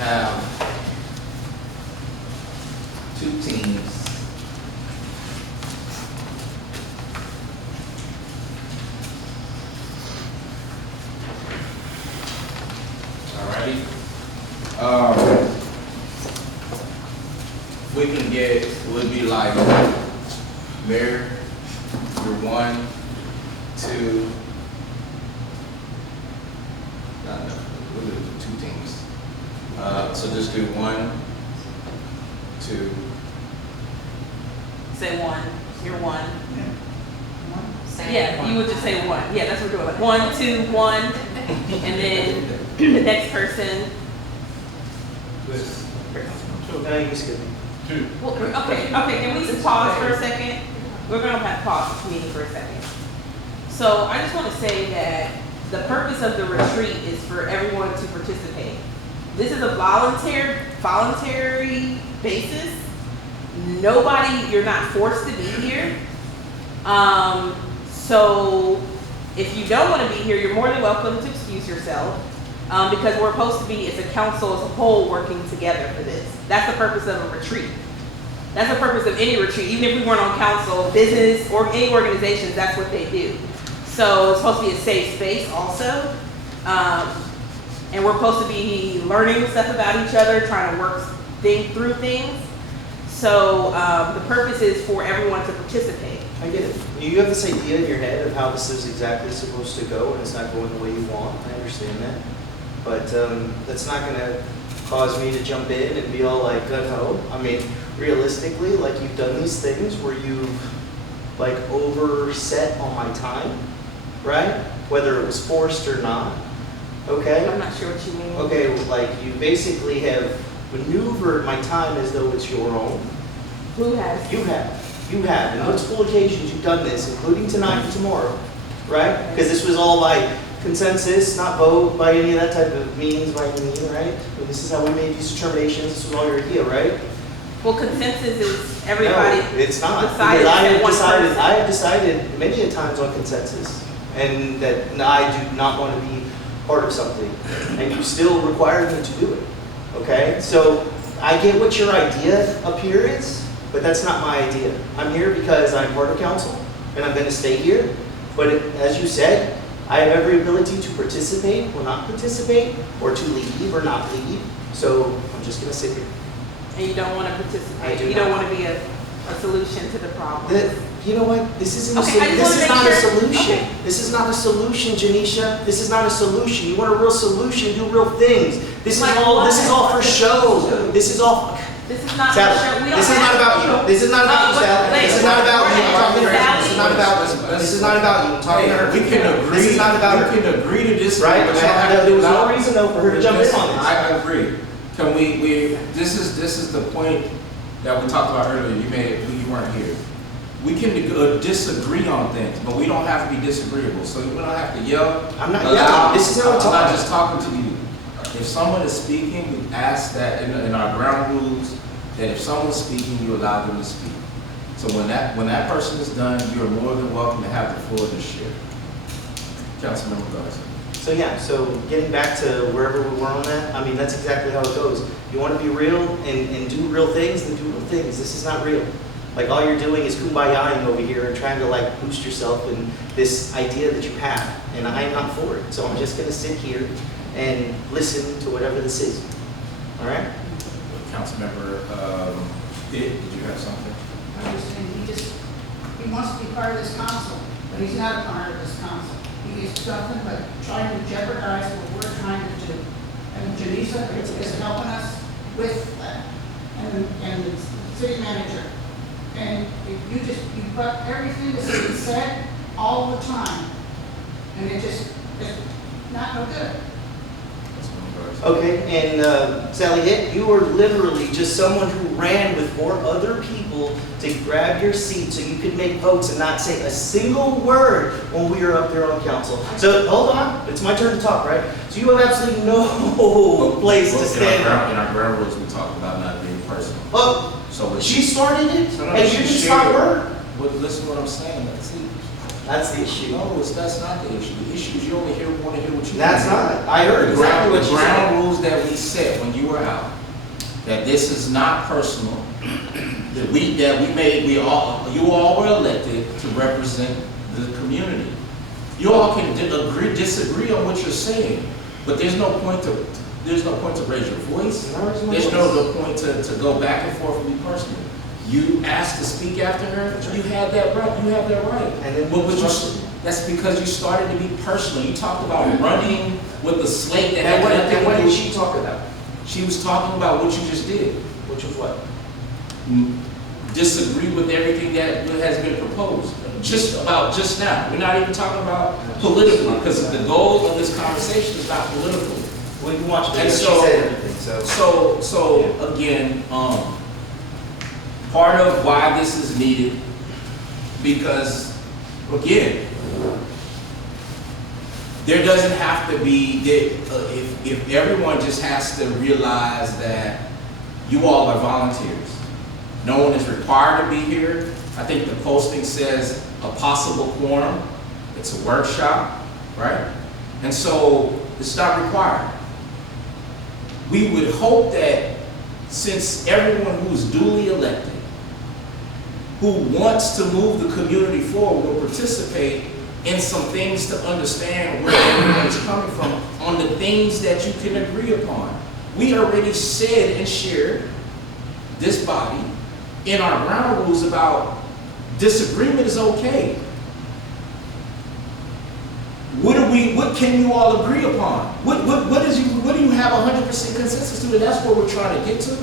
have two teams. Alrighty. We can get, would be like, Mayor, you're 1, 2, no, we'll do 2 teams. So just do 1, 2. Say 1. You're 1. Say Yeah, you would just say 1. Yeah, that's what we're doing. Like 1, 2, 1, and then the next person. No, you skip me. Well, okay, can we just pause for a second? We're gonna have to pause this meeting for a second. So I just wanna say that the purpose of the retreat is for everyone to participate. This is a voluntary basis. Nobody, you're not forced to be here. So if you don't wanna be here, you're more than welcome to excuse yourself. Because we're supposed to be, as a council as a whole, working together for this. That's the purpose of a retreat. That's the purpose of any retreat. Even if we weren't on council, business, or any organizations, that's what they do. So it's supposed to be a safe space also. And we're supposed to be learning stuff about each other, trying to work through things. So the purpose is for everyone to participate. I get it. You have this idea in your head of how this is exactly supposed to go, and it's not going the way you want. I understand that. But that's not going to cause me to jump in and be all like, no. I mean, realistically, like, you've done these things where you've like overset on my time, right? Whether it was forced or not. Okay? I'm not sure what you mean. Okay, like, you basically have maneuvered my time as though it's your own. Who has? You have. You have. On multiple occasions you've done this, including tonight and tomorrow, right? Because this was all by consensus, not vote by any of that type of means by any means, right? And this is how we made these determinations. This was all your idea, right? Well, consensus is everybody. No, it's not. decided Because that I have decided many a times on consensus, and that I do not want to be part of something, and you still require me to do it. Okay, so I get what your idea up here is, but that's not my idea. I'm here because I'm part of council, and I'm going to stay here. But as you said, I have every ability to participate or not participate, or to leave or not leave. So I'm just going to sit here. And you don't want to participate. I do You not. don't want to be a solution to the problem. You know what? This isn't. Okay, I just this wanna is make not a sure- solution. okay. This is not a solution, Janisha. This is not a solution. You want a real solution? Do real things. This is Like all. what? This is all for show. This is all. This is not. Sally, We don't this is have- not about you. This is not about you, Sally. This is not about you. I'm talking to her. Sally? This is not about. This is not about you. I'm talking to her. We can agree. This is not about her. We can agree to disagree. Right? but y'all have to There was no allow- reason though for her to jump in on this. I agree. Can we, this is the point that we talked about earlier. You weren't here. We can disagree on things, but we don't have to be disagreeable. So we don't have to yell. I'm not loud. yelling. This is how I'm I'm not talking. just talking to you. If someone is speaking, we ask that in our ground rules, that if someone's speaking, you allow them to speak. So when that person is done, you're more than welcome to have the floor to share. Councilmember Garza. So yeah, so getting back to wherever we were on that, I mean, that's exactly how it goes. You want to be real and do real things, then do real things. This is not real. Like, all you're doing is kumbayaing over here and trying to like boost yourself in this idea that you have. And I am not for it. So I'm just going to sit here and listen to whatever this is. All right? Councilmember, did you have something? I'm just saying, he wants to be part of this council, but he's not a part of this council. He is nothing but trying to jeopardize what we're trying to do. And Janisa is helping us with that, and the city manager. And if you put everything that's been said all the time, and it's not no good. Okay, and Sally Hitt, you were literally just someone who ran with 4 other people to grab your seat so you could make votes and not say a single word when we were up there on council. So hold on, it's my turn to talk, right? So you have absolutely no place to stand. In our ground rules, we talked about not being personal. Oh, So she started it, No, and you she didn't shared stop it. her? But listen to what I'm saying. That's it. That's the issue. No, that's not the issue. The issue is you only want to hear what you That's want to hear. not. I heard exactly what The you ground said. rules rules that we set when you were out, that this is not personal, that we made, you all were elected to represent the community. You all can disagree on what you're saying, but there's no point to raise your voice. There's no point to go back and forth with me personally. You asked to speak after her, you had that right, you have that right. And then that's because you started to be personal. You talked about running with a slate that had nothing to do. What did she talk about? She was talking about what you just did. Which was what? Disagree with everything that has been proposed. Just now. We're not even talking about politically, because the goal of this conversation is not political. Well, you watched it, And she so- said everything, so. Again, part of why this is needed, because again, there doesn't have to be, if everyone just has to realize that you all are volunteers. No one is required to be here. I think the posting says a possible quorum. It's a workshop, right? And so it's not required. We would hope that since everyone who's duly elected, who wants to move the community forward, will participate in some things to understand where everyone is coming from on the things that you can agree upon. We already said and shared, this body, in our ground rules about disagreement is okay. What can you all agree upon? What do you have 100% consensus to? And that's what we're trying to get to.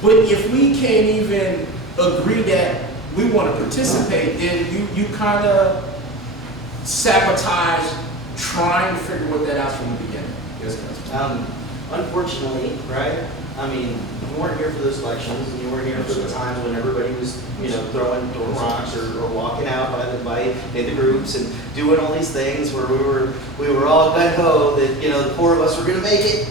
But if we can't even agree that we want to participate, then you kind of sabotage trying to figure what that out from the beginning. Yes, Councilman. Unfortunately, right? I mean, you weren't here for those elections, and you weren't here for the times when everybody was, throwing rocks or walking out in the groups and doing all these things where we were all gung ho that the 4 of us were going to make it.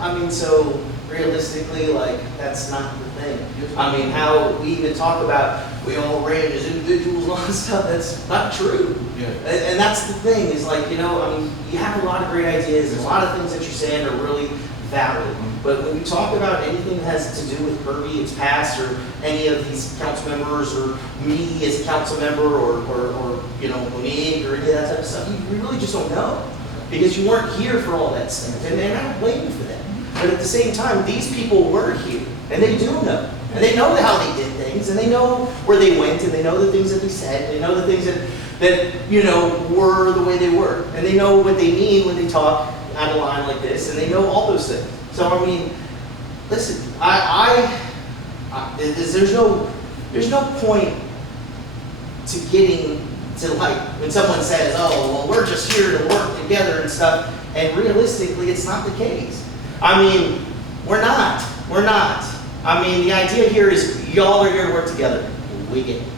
I mean, so realistically, like that's not the thing. I mean, how we even talk about we all ran as individuals and all this stuff. That's not true. Yeah. And that's the thing is like I mean, you have a lot of great ideas and a lot of things that you're saying are really valid. But when you talk about anything that has to do with Kirby, its past, or any of these council members, or me as a council member, or Monique, or any of that type of stuff, you really just don't know. Because you weren't here for all that stuff. And I don't blame you for that. But at the same time, these people were here. And they do know. And they know how they did things. And they know where they went. And they know the things that they said. And they know the things that were the way they were. And they know what they mean when they talk out of line like this. And they know all those things. So I mean, listen, there's no point to getting to like when someone says, oh, well, we're just here to work together and stuff, and realistically, it's not the case. I mean, we're not. I mean, the idea here is y'all are here to work together. We get it.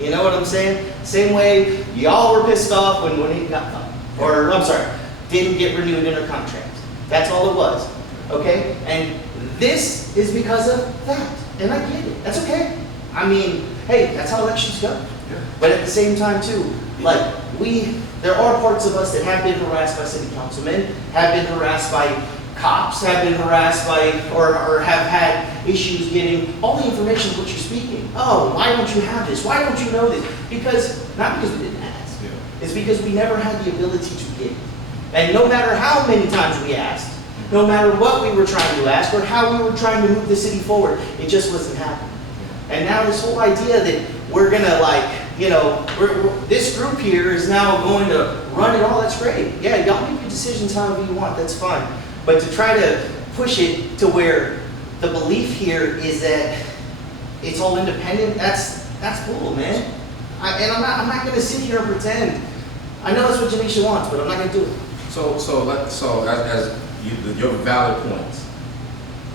You know what I'm saying? Same way y'all were pissed off when he got fired, or I'm sorry, didn't get renewed in her contract. That's all it was. Okay? And this is because of that. And I get it. That's okay. I mean, hey, that's how elections go. Yeah. But at the same time, too, like, there are parts of us that have been harassed by city councilmen, have been harassed by cops, have been harassed by, or have had issues getting all the information of what you're speaking. Oh, why don't you have this? Why don't you know this? Not because we didn't ask. Yeah. It's because we never had the ability to get it. And no matter how many times we asked, no matter what we were trying to ask or how we were trying to move the city forward, it just wasn't happening. And now this whole idea that we're gonna this group here is now going to run it all, that's great. Yeah, y'all make your decisions however you want, that's fine. But to try to push it to where the belief here is that it's all independent, that's bull, man. I'm not gonna sit here and pretend. I know that's what Janisha wants, but I'm not gonna do it. So as your valid points.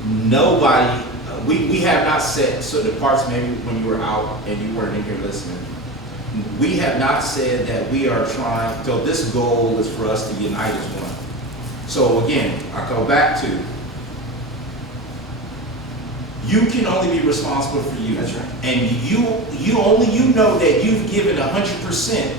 Nobody, we have not said, so the parts maybe when you were out and you weren't in here listening, we have not said that we are trying, so this goal is for us to unite as one. So again, I go back to, you can only be responsible for you. That's right. And you know that you've given 100%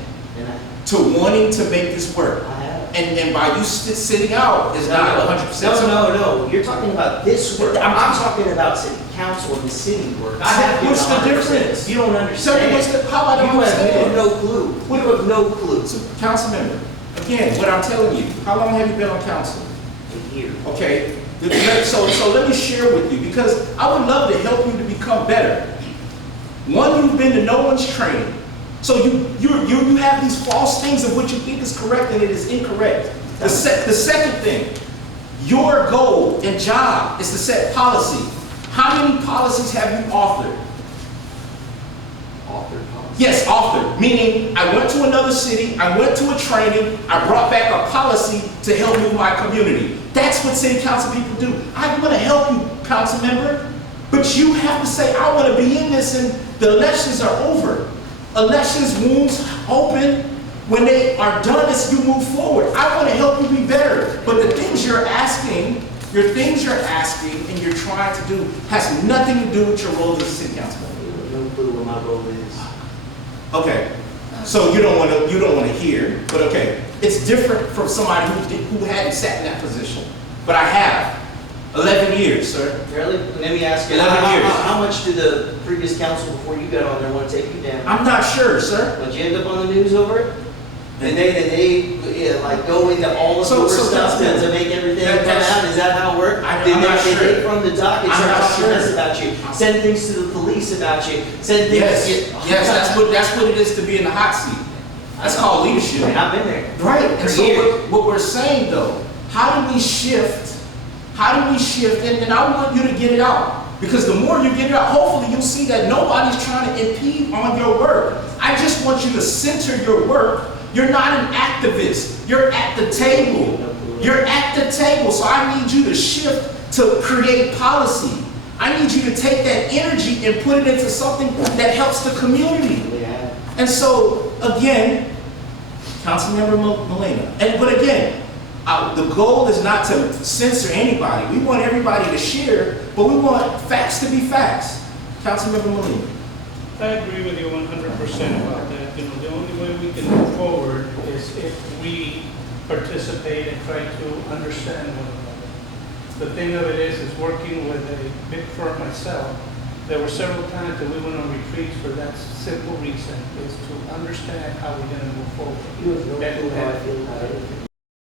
to wanting to make this work. I have. and by you sitting out is not 100%. No, you're talking about this work. I'm talking about city council and the city work. I have What's the 100%. difference? You don't Tell understand. me how I don't You understand. have no clue. You have no clue. So, council member, again, what I'm telling you, how long have you been on council? A year. Okay, so let me share with you, because I would love to help you to become better. One, you've been to no one's training. So you have these false things of what you think is correct and it is incorrect. The second thing, your goal and job is to set policy. How many policies have you authored? Author policy. Yes, authored, meaning I went to another city, I went to a training, I brought back a policy to help move my community. That's what city council people do. I want to help you, council member, but you have to say, I want to be in this, and the elections are over. Elections wounds open. When they are done, as you move forward. I want to help you be better. But the things you're asking and you're trying to do has nothing to do with your role as a city councilman. No clue what my role is. Okay, so you don't want to hear, but okay, it's different from somebody who hadn't sat in that position. But I have 11 years, sir. Really? Let me ask you. 11 years. How much did the previous council before you got on there want to take you down? I'm not sure, sir. Did you end up on the news over it? And they like go into all the So stuff that's- to make everything come that's- out? Is that how it worked? I'm Did not they sure. from the docket I'm start not talking sure. mess about you? Send things to the police about you? Send things Yes, that's what it is to be in the hot seat. That's called leadership. I mean, I've been there. Right, and For so years. what we're saying though, how do we shift, and I want you to get it out. Because the more you get it out, hopefully you'll see that nobody's trying to impede on your work. I just want you to center your work. You're not an activist, you're at the table. You're at the table, so I need you to shift to create policy. I need you to take that energy and put it into something that helps the community. Yeah. And so, again, Councilmember Molina, but again, the goal is not to censor anybody. We want everybody to share, but we want facts to be facts. Councilmember Molina. I agree with you 100% about that. You know, the only way we can move forward is if we participate and try to understand one another. The thing of it is working with a big firm myself, there were several times that we went on retreats for that simple reason, is to understand how we're going to move forward. You have no That clue will how I help. feel about anything.